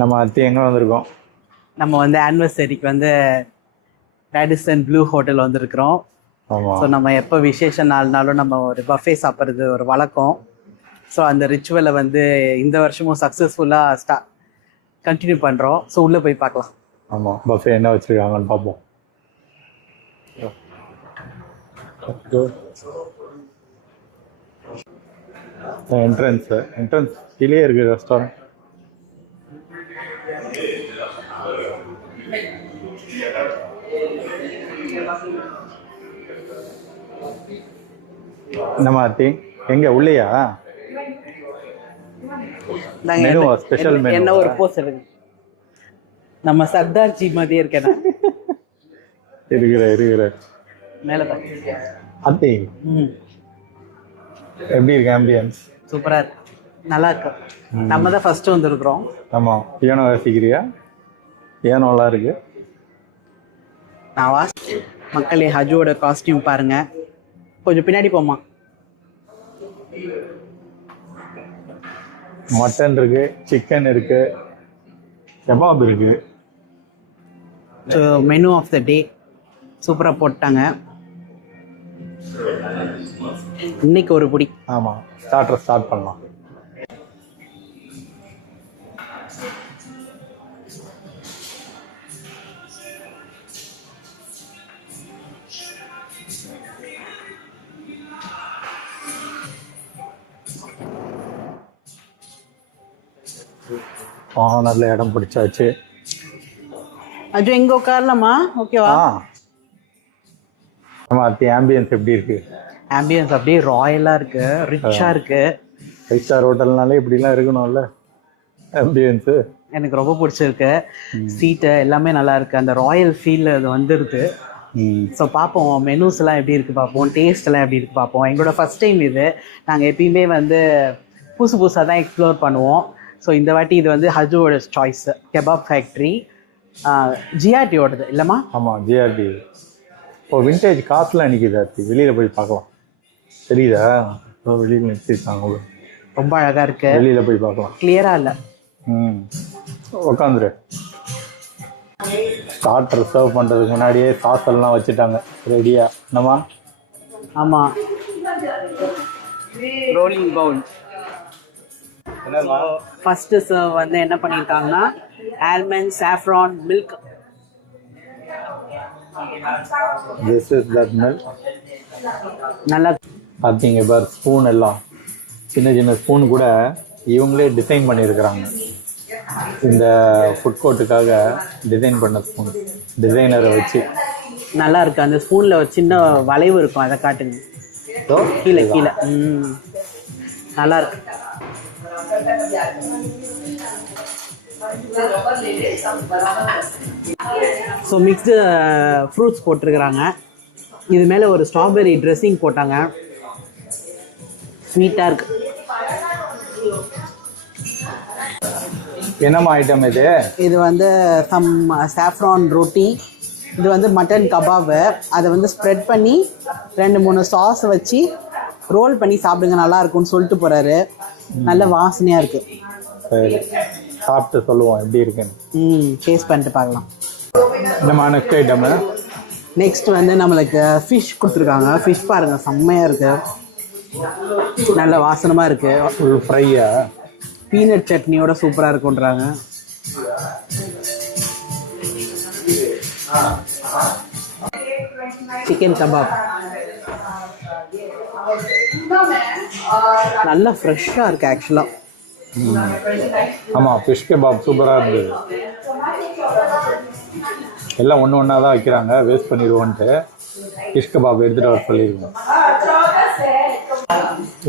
நம்ம அத்தி எங்கே வந்திருக்கோம்? நம்ம வந்து ஆனிவர்சரிக்கு வந்து ரேடிசன் ப்ளூ ஹோட்டல் வந்திருக்கிறோம். ஸோ நம்ம எப்போ விசேஷ நாள்னாலும் நம்ம ஒரு பஃபே சாப்பிட்றது ஒரு வழக்கம். ஸோ அந்த ரிச்சுவலை வந்து இந்த வருஷமும் சக்ஸஸ்ஃபுல்லாக கண்டினியூ பண்ணுறோம். ஸோ உள்ளே போய் பார்க்கலாம். ஆமாம், பஃபே என்ன வச்சுருக்காங்கன்னு பார்ப்போம். என்ட்ரன்ஸ் கீழே இருக்குது ரெஸ்டாரண்ட். நம்ம அத்தி எங்க உள்ளேயா? ஸ்பெஷல் மெனு என்ன ஒரு போஸ் இருக்கு. நம்ம சர்தார்ஜி மாதிரியே இருக்கேன். இருக்கிற மேல அத்தி எப்படி இருக்கு? ஆம்பியன்ஸ் சூப்பரா இருக்கு, நல்லா இருக்கு. நம்ம தான் ஃபர்ஸ்ட் வந்திருக்கிறோம். ஆமா, பியானோ வாசிக்கிறியா? பியானோலாம் இருக்கு. நான் மக்களே ஹஜ்ஜோட காஸ்டியூம் பாருங்க. கொஞ்சம் பின்னாடி போமா. மட்டன் இருக்கு, சிக்கன் இருக்கு, கபாப் இருக்கு. ஸோ மெனு ஆஃப் த டே சூப்பராக போட்டாங்க. இன்னைக்கு ஒரு புடி. ஆமாம், ஸ்டார்ட் பண்ணலாம். நல்ல இடம் பிடிச்சாச்சு. அது எங்க உட்காரலாமா? ஓகேவா? ஆமா, அத்தி ஆம்பியன்ஸ் எப்படி இருக்கு? ஆம்பியன்ஸ் அப்படியே ராயலா இருக்கு, ரிச்சா இருக்கு. 5 ஸ்டார் ஹோட்டல்னாலே இப்படிலாம் இருக்கணும்ல ஆம்பியன்ஸ். எனக்கு ரொம்ப பிடிச்சிருக்கு. சீட்டு எல்லாமே நல்லா இருக்கு, அந்த ராயல் ஃபீல் அது வந்துடுது. ஸோ பார்ப்போம் மெனூஸ் எல்லாம் எப்படி இருக்கு பார்ப்போம், டேஸ்ட் எல்லாம் எப்படி இருக்கு பார்ப்போம். எங்களோட ஃபர்ஸ்ட் டைம் இது. நாங்கள் எப்பயுமே வந்து புதுசாக தான் எக்ஸ்ப்ளோர் பண்ணுவோம். ஸோ இந்த வாட்டி இது வந்து ஹஜ்ஜோட சாய்ஸ். கெபாப் ஃபேக்ட்ரி ஜிஆர்டியோடது இல்லைம்மா? ஆமாம், ஜிஆர்டி. இப்போ விண்டேஜ் காசுலாம் நிற்கிது அத்தி, வெளியில் போய் பார்க்கலாம். தெரியுதா? வெளியில் நிறுத்திருக்காங்க. ரொம்ப அழகாக இருக்கு, வெளியில் போய் பார்க்கலாம். கிளியராக இல்லை. உக்காந்துரு. ஸ்டார்டர் சர்வ் பண்ணுறதுக்கு முன்னாடியே சாஸ் எல்லாம் வச்சுட்டாங்க ரெடியா. என்னம்மா? ஆமாம், ரோலிங் பவுல். ஃபர்ஸ்ட் சர்வ் வந்து என்ன பண்ணியிருக்காங்கன்னா almond, saffron, milk. This is that milk. நல்லா பார்த்தீங்க பார், ஸ்பூன் எல்லாம் சின்ன ஸ்பூன் கூட இவங்களே டிசைன் பண்ணியிருக்கிறாங்க. இந்த ஃபுட் கோர்ட்டுக்காக டிசைன் பண்ண ஸ்பூன், டிசைனரை வச்சு. நல்லா இருக்கு. அந்த ஸ்பூனில் ஒரு சின்ன வளைவு இருக்கும், அதை காட்டுங்க. கீழே நல்லா இருக்கு. ஸோ மிக்ஸ்டு ஃப்ரூட்ஸ் போட்டிருக்கிறாங்க. இது மேலே ஒரு ஸ்ட்ராபெரி ட்ரெஸ்ஸிங் போட்டாங்க. ஸ்வீட்டாக இருக்கு. என்னம்மா ஐட்டம் இது? இது வந்து சம் சாஃப்ரான் ரொட்டி. இது வந்து மட்டன் கபாபு. அதை வந்து ஸ்ப்ரெட் பண்ணி 2-3 சாஸ் வச்சு ரோல் பண்ணி சாப்பிடுங்க, நல்லா இருக்கும்னு சொல்லிட்டு போகிறாரு. நல்ல வாசனையாக இருக்குது. சரி, சாப்பிட்டு சொல்லுவோம் எப்படி இருக்குன்னு. டேஸ்ட் பண்ணிட்டு பார்க்கலாம். என்னம்மா நெக்ஸ்ட் ஐட்டம்? நெக்ஸ்ட் வந்து நம்மளுக்கு ஃபிஷ் கொடுத்துருக்காங்க. ஃபிஷ் பாருங்கள், செம்மையாக இருக்குது, நல்ல வாசனமாக இருக்குது. ஃபுல் ஃப்ரையா? பீனட் சட்னியோட சூப்பராக இருக்குன்றாங்க. சிக்கன் கபாப் நல்லா ஃப்ரெஷ்ஷாக இருக்குது ஆக்சுவலாக. ஆமாம், ஃபிஷ் கபாப் சூப்பராக இருந்தது. எல்லாம் ஒன்றா தான் வைக்கிறாங்க, வேஸ்ட் பண்ணிடுவோன்ட்டு ஃபிஷ் கபாப் எடுத்துகிட்டு வர சொல்லியிருக்கோம்.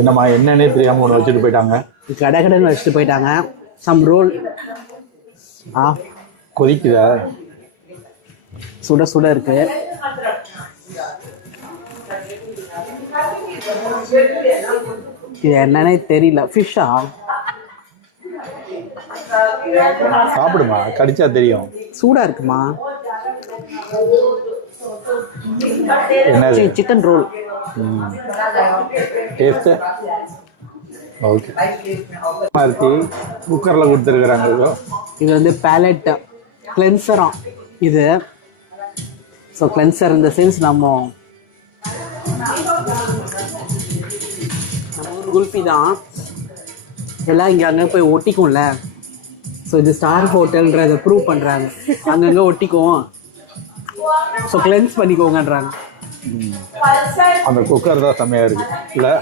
என்னம்மா என்னன்னே தெரியாமல் ஒன்று வச்சுட்டு போயிட்டாங்க. கடைன்னு வச்சுட்டு போயிட்டாங்க. Some roll. கொதிக்குதா? சுட சுட இருக்கு. இது என்னன்னே தெரியல. ஃபிஷ்ஷா? சாப்பிடுமா, கடிச்சா தெரியும். சூடா இருக்குமா? என்னது? Chicken roll. Taste okay. மாற்றி குக்கரில் கொடுத்துருக்குறாங்க. இது வந்து பேலட் கிளென்சராம் இது. ஸோ கிளென்சர் இந்த சென்ஸ் நம்ம குல்ஃபி தான் எல்லாம் இங்கே அங்கே போய் ஒட்டிக்கும்ல. ஸோ இது ஸ்டார் ஹோட்டல்ன்றதை ப்ரூவ் பண்ணுறாங்க. அங்கங்கே ஒட்டிக்கும். ஸோ கிளென்ஸ் பண்ணிக்கோங்கன்றாங்க. அந்த குக்கர் தான் செம்மையாக இருக்கு இல்லை?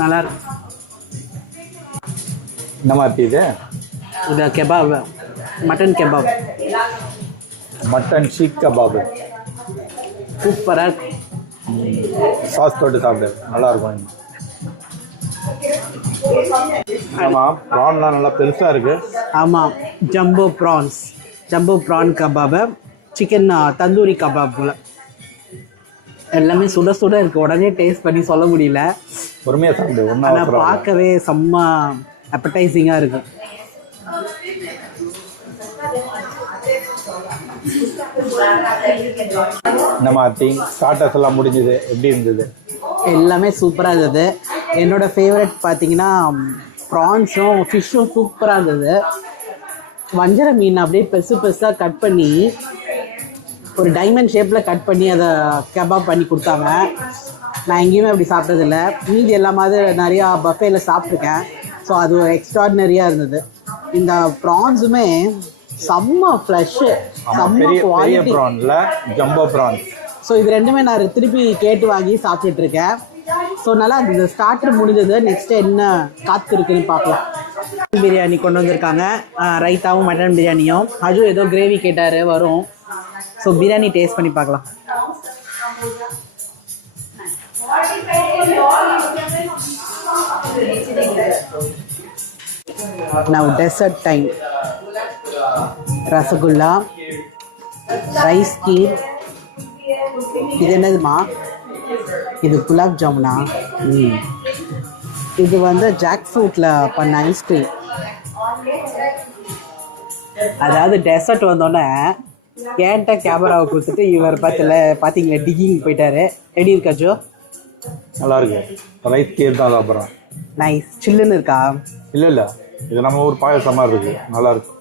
நல்லா இருக்கு. இந்த மாதிரி இது kebab, mutton kebab, mutton seekh kebab சூப்பராக இருக்கு. சாஸ் தொட்டு சாப்பிடு, நல்லா இருக்கும். ஆமாம், ப்ரான்லாம் நல்லா பெருசாக இருக்கு. ஆமாம், jumbo prawns, jumbo prawn kebab, chicken tandoori kebab எல்லாமே சுட சுட இருக்குது. உடனே டேஸ்ட் பண்ணி சொல்ல முடியல. பொறுமையாக சாப்பிடு. ஆனால் பார்க்கவே செம்ம அப்படைசிங்காக இருக்கு. இந்த மாதிரி ஸ்டார்டர்ஸ் எல்லாம் முடிஞ்சது. எப்படி இருந்தது? எல்லாமே சூப்பராக இருந்தது. என்னோடய ஃபேவரட் பார்த்தீங்கன்னா ப்ரான்ஸும் ஃபிஷ்ஷும் சூப்பராக இருந்தது. வஞ்சர மீன் அப்படியே பெருசாக கட் பண்ணி ஒரு டைமண்ட் ஷேப்பில் கட் பண்ணி அதை கபாப் பண்ணி கொடுத்தாங்க. நான் எங்கேயுமே அப்படி சாப்பிட்டதில்ல. மீதி எல்லாமாவது நிறையா பஃபேல சாப்பிட்ருக்கேன். ஸோ அது எக்ஸ்ட்ராடினரியாக இருந்தது. இந்த ப்ரான்ஸுமே செம்ம ஃப்ளஷ்ஷு, செம்ம குவாலிட்டி. Jumbo prawns. ஸோ இது ரெண்டுமே நான் திருப்பி கேட்டு வாங்கி சாப்பிட்டுட்ருக்கேன். ஸோ நல்லா இந்த ஸ்டார்டர் முடிஞ்சது. நெக்ஸ்ட்டு என்ன காத்திருக்குன்னு பார்க்கலாம். பிரியாணி கொண்டு வந்திருக்காங்க, ரைத்தாவும் மட்டன் பிரியாணியும். அதுவும் ஏதோ கிரேவி கேட்டார், வரும். ஸோ பிரியாணி டேஸ்ட் பண்ணி பார்க்கலாம். Now dessert time. Rasgulla, rice kheer. இது என்னதுமா? இது குலாப் ஜாமுனா. இது வந்து ஜாக் ஃப்ரூட்டில் பண்ண ஐஸ்கிரீம். அதாவது டெசர்ட் வந்தோடனே ஏன்ட்ட கேமராவை கொடுத்துட்டு இவர் பார்த்தீங்களா டிகிங் போயிட்டாரு. எப்படி இருக்கா ஜோ? நல்லா இருக்கு. ரைஸ் கீர் தான் சாப்பிட்றேன். நைஸ். சில்லுன்னு இருக்கா? இல்லை, இது நம்ம ஊர் பாயசம் மாதிரி இருக்கு. நல்லா இருக்கு.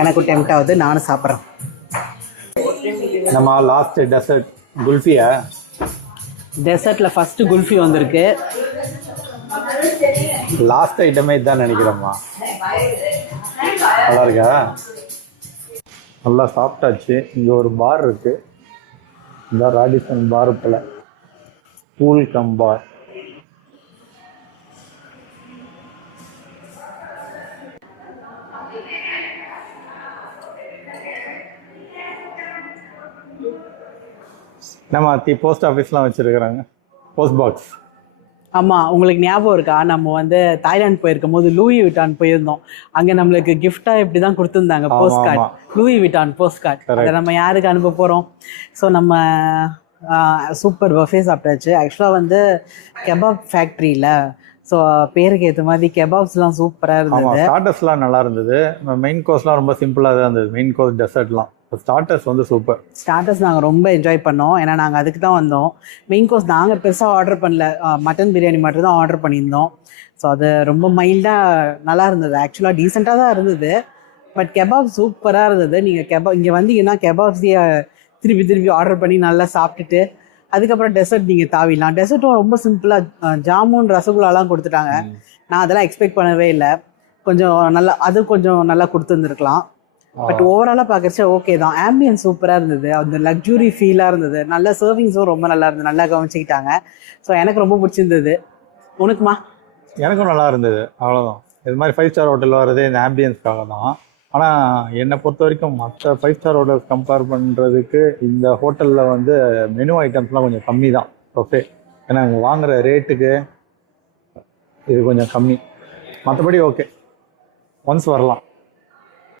எனக்கு டெம்ட் ஆகுது, நானும் சாப்பிட்றேன். நம்ம லாஸ்ட் டெசர்ட் குல்ஃபியா. டெசர்ட்டில் ஃபஸ்ட்டு குல்ஃபி வந்திருக்கு. லாஸ்ட் ஐட்டமே இதுதான் நினைக்கிறேம்மா. நல்லா இருக்கா? நல்லா சாப்பிட்டாச்சு. இங்கே ஒரு பார் இருக்கு. இந்த ராடிசன் பார் போல, பூல் கம் பார். நம்ம போஸ்ட் ஆஃபீஸ்லாம் வச்சுருக்குறாங்க, போஸ்ட் பாக்ஸ். ஆமாம், உங்களுக்கு ஞாபகம் இருக்கா? நம்ம வந்து தாய்லாந்து போயிருக்கும் போது லூயி விட்டான் போயிருந்தோம். அங்கே நம்மளுக்கு கிஃப்டாக இப்படி தான் கொடுத்துருந்தாங்க post card, Louis Vuitton post card. அதை நம்ம யாருக்கு அனுப்ப போகிறோம்? ஸோ நம்ம சூப்பர் பஃபே சாப்பிட்டாச்சு. ஆக்சுவலாக வந்து கெபாப் ஃபேக்ட்ரியில். ஸோ பேருக்கு ஏற்ற மாதிரி கெபாப்ஸ்லாம் சூப்பராக இருந்தது. ஸ்டார்டர்ஸ்லாம் நல்லா இருந்தது. மெயின் கோர்ஸ்லாம் ரொம்ப சிம்பிளாக தான் இருந்தது. மெயின் கோர்ஸ் டெசர்ட்லாம். ஸ்டார்டர்ஸ் வந்து சூப்பர். ஸ்டார்டர்ஸ் நாங்கள் ரொம்ப என்ஜாய் பண்ணோம். ஏன்னா நாங்கள் அதுக்கு தான் வந்தோம். மெயின் கோர்ஸ் நாங்கள் பெருசாக ஆர்டர் பண்ணல. மட்டன் பிரியாணி மட்டும் தான் ஆர்டர் பண்ணியிருந்தோம். ஸோ அது ரொம்ப மைல்டாக நல்லா இருந்தது. ஆக்சுவலாக டீசெண்டாக தான் இருந்தது. பட் கெபாப் சூப்பராக இருந்தது. நீங்கள் இங்கே வந்தீங்கன்னா கெபாப்ஸையே திருப்பி ஆர்டர் பண்ணி நல்லா சாப்பிட்டுட்டு அதுக்கப்புறம் டெசர்ட் நீங்கள் தாவிடலாம். டெசர்ட்டும் ரொம்ப சிம்பிளாக ஜாமுன் ரசகுல்லாலாம் கொடுத்துட்டாங்க. நான் அதெல்லாம் எக்ஸ்பெக்ட் பண்ணவே இல்லை. கொஞ்சம் நல்லா கொடுத்துருந்துருக்கலாம். பட் ஓவராலாக பார்க்குறச்ச ஓகே தான். ஆம்பியன்ஸ் சூப்பராக இருந்தது. அந்த லக்ஸுரி ஃபீலாக இருந்தது. நல்ல சர்விங்ஸும் ரொம்ப நல்லா இருந்தது. நல்லா கவனிச்சிக்கிட்டாங்க. ஸோ எனக்கு ரொம்ப பிடிச்சிருந்தது. உனக்குமா? எனக்கும் நல்லா இருந்தது. அவ்வளோதான். இது மாதிரி 5 ஸ்டார் ஹோட்டல் வர்றதே இந்த ஆம்பியன்ஸ்க்காக தான். ஆனால் என்னை பொறுத்த வரைக்கும் மற்ற 5 ஸ்டார் ஹோட்டல்ஸ் கம்பேர் பண்ணுறதுக்கு இந்த ஹோட்டலில் வந்து மெனு ஐட்டம்ஸ்லாம் கொஞ்சம் கம்மி தான். ஓகே, ஏன்னா அவங்க வாங்குகிற ரேட்டுக்கு இது கொஞ்சம் கம்மி. மற்றபடி ஓகே, ஒன்ஸ் வரலாம்.